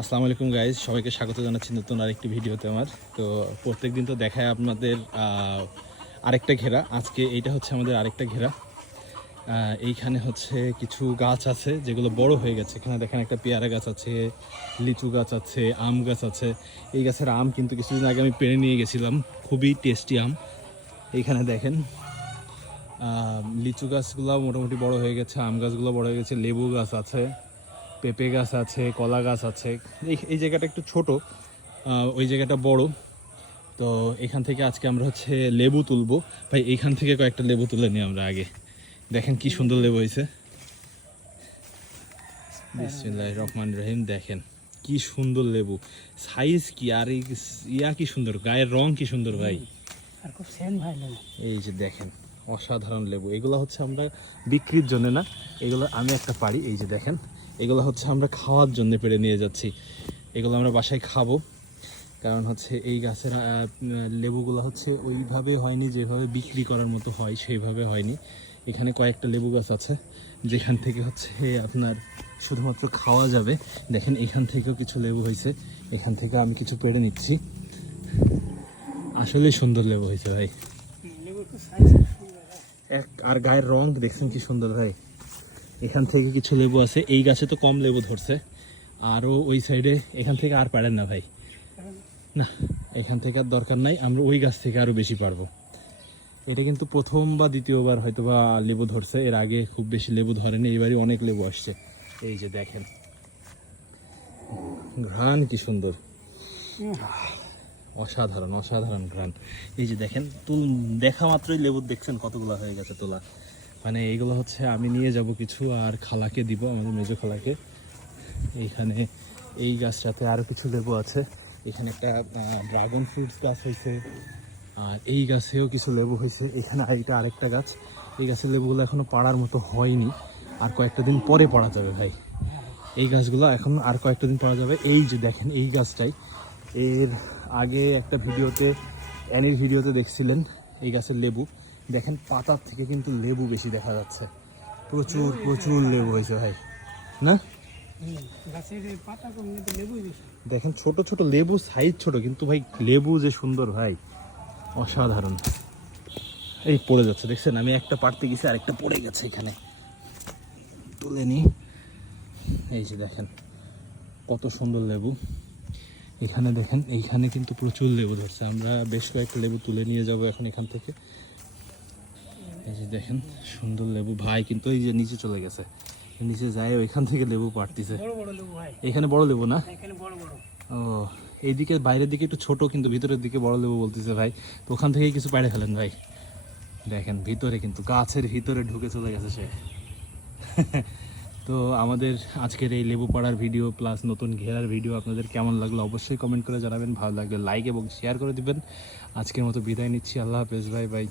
আসসালামু আলাইকুম গাইজ সবাইকে স্বাগত জানাচ্ছি নতুন আরেকটি ভিডিওতে আমার। তো প্রত্যেক দিন তো দেখায় আপনাদের আরেকটা ঘেরা। আজকে এইটা হচ্ছে আমাদের আরেকটা ঘেরা। এইখানে হচ্ছে কিছু গাছ আছে যেগুলো বড় হয়ে গেছে। এখানে দেখেন একটা পেয়ারা গাছ আছে, লিচু গাছ আছে, আম গাছ আছে। এই গাছের আম কিন্তু কিছুদিন আগে আমি পেরে নিয়ে গেছিলাম। খুবই টেস্টি আম। এইখানে দেখেন লিচু গাছগুলো মোটামুটি বড় হয়ে গেছে, আম গাছগুলো বড় হয়ে গেছে, লেবু গাছ আছে। পেঁপে গাছ আছে কলা গাছ আছে। এই এই জায়গাটা একটু ছোট ওই জায়গাটা বড়। তো এখান থেকে আজকে আমরা হচ্ছে লেবু তুলবো। ভাই এইখান থেকে কয়েকটা লেবু তুলে নিই আমরা আগে। দেখেন কি সুন্দর লেবু হয়েছে। বিসমিল্লাহ রহমান রহিম দেখেন কি সুন্দর লেবু। সাইজ কি আর ইয়া কি সুন্দর গায়ের রং কি সুন্দর ভাই। আর খুব সেন ভাই এই যে দেখেন অসাধারণ লেবু। এগুলো হচ্ছে আমরা বিক্রির জন্য না, এগুলো আমি একটা পারি, এই যে দেখেন। এগুলো হচ্ছে আমরা খাওয়ার জন্য পেরে নিয়ে যাচ্ছি। এগুলো আমরা বাসায় খাব। কারণ হচ্ছে এই গাছের লেবুগুলো হচ্ছে ওইভাবে হয়নি যেভাবে বিক্রি করার মতো হয়, সেইভাবে হয়নি। এখানে কয়েকটা লেবু গাছ আছে, যেখান থেকে হচ্ছে আপনার শুধুমাত্র খাওয়া যাবে। দেখেন, এখান থেকেও কিছু লেবু হয়েছে। এখান থেকে আমি কিছু পেড়ে নিচ্ছি। আসলেই সুন্দর লেবু হয়েছে ভাই। এক আর গায়ের রং দেখছেন কি সুন্দর ভাই। এখান থেকে কিছু লেবু আছে। এই গাছে তো কম লেবু ধরছে। আরও ওই সাইডে এখান থেকে আর পারেন না ভাই। না, এখান থেকে আর দরকার নাই। আমরা ওই গাছ থেকে আরও বেশি পারব। এটা কিন্তু প্রথম বা দ্বিতীয়বার হয়তো বা লেবু ধরছে। এর আগে খুব বেশি লেবু ধরেনি। এবারই অনেক লেবু আসছে। এই যে দেখেন। ঘ্রাণ কি সুন্দর। অসাধারণ অসাধারণ ঘ্রাণ। এই যে দেখেন, তুল, দেখা মাত্রই লেবু দেখছেন কতগুলো হয়ে গেছে তোলা। মানে এইগুলো হচ্ছে আমি নিয়ে যাব কিছু আর খালাকে দিব, আমাদের মেজো খালাকে। এইখানে এই গাছটাতে আরও কিছু লেবু আছে। এখানে একটা ড্রাগন ফ্রুটস গাছ হয়েছে আর এই গাছেও কিছু লেবু হয়েছে এখানে আরেকটা আরেকটা গাছ। এই গাছের লেবুগুলো এখনও পাড়ার মতো হয়নি। আর কয়েকটা দিন পরে পাড়া যাবে ভাই। এই গাছগুলো এখন আর কয়েকটা দিন পাওয়া যাবে। এই যে দেখেন, এই গাছটাই। এর আগে একটা ভিডিওতে, অ্যানির ভিডিওতে দেখছিলেন এই গাছের লেবু। দেখেন, পাতার থেকে কিন্তু লেবু বেশি দেখা যাচ্ছে। প্রচুর প্রচুর লেবু হয়েছে ভাই। না? দেখেন, ছোট ছোট লেবু সাইজ ছোট, কিন্তু ভাই লেবু যে সুন্দর ভাই, অসাধারণ। এই পড়ে যাচ্ছে, দেখছেন? আমি একটা পারতে গেছি, আরেকটা পড়ে গেছে এখানে। তুলে নি। এই যে দেখেন, কত সুন্দর লেবু। এখানে দেখেন এইখানে কিন্তু প্রচুর লেবু ধরছে। আমরা বেশ কয়েকটা লেবু তুলে নিয়ে যাব এখন এখান থেকে। এই যে দেখেন সুন্দর লেবু। ভাই কিন্তু এই যে নিচে চলে গেছে। নিচে যায় ওইখান থেকে লেবু পাড়তিছে। এখানে বড় লেবু না? ও এইদিকে বাইরের দিকে একটু ছোট কিন্তু ভিতরের দিকে বড় লেবু বলতেছে ভাই। তো ওখান থেকেই কিছু পাড়ে ফেলেন ভাই। দেখেন ভিতরে কিন্তু গাছের ভিতরে ঢুকে চলে গেছে সে। তো আমাদের আজকের এই লেবু পাড়ার ভিডিও প্লাস নতুন ঘেরার ভিডিও আপনাদের কেমন লাগল অবশ্যই কমেন্ট করে জানাবেন। ভালো লাগলে লাইক এবং শেয়ার করে দিবেন। আজকের মতো বিদায় নিচ্ছি। আল্লাহ হাফেজ। ভাই ভাই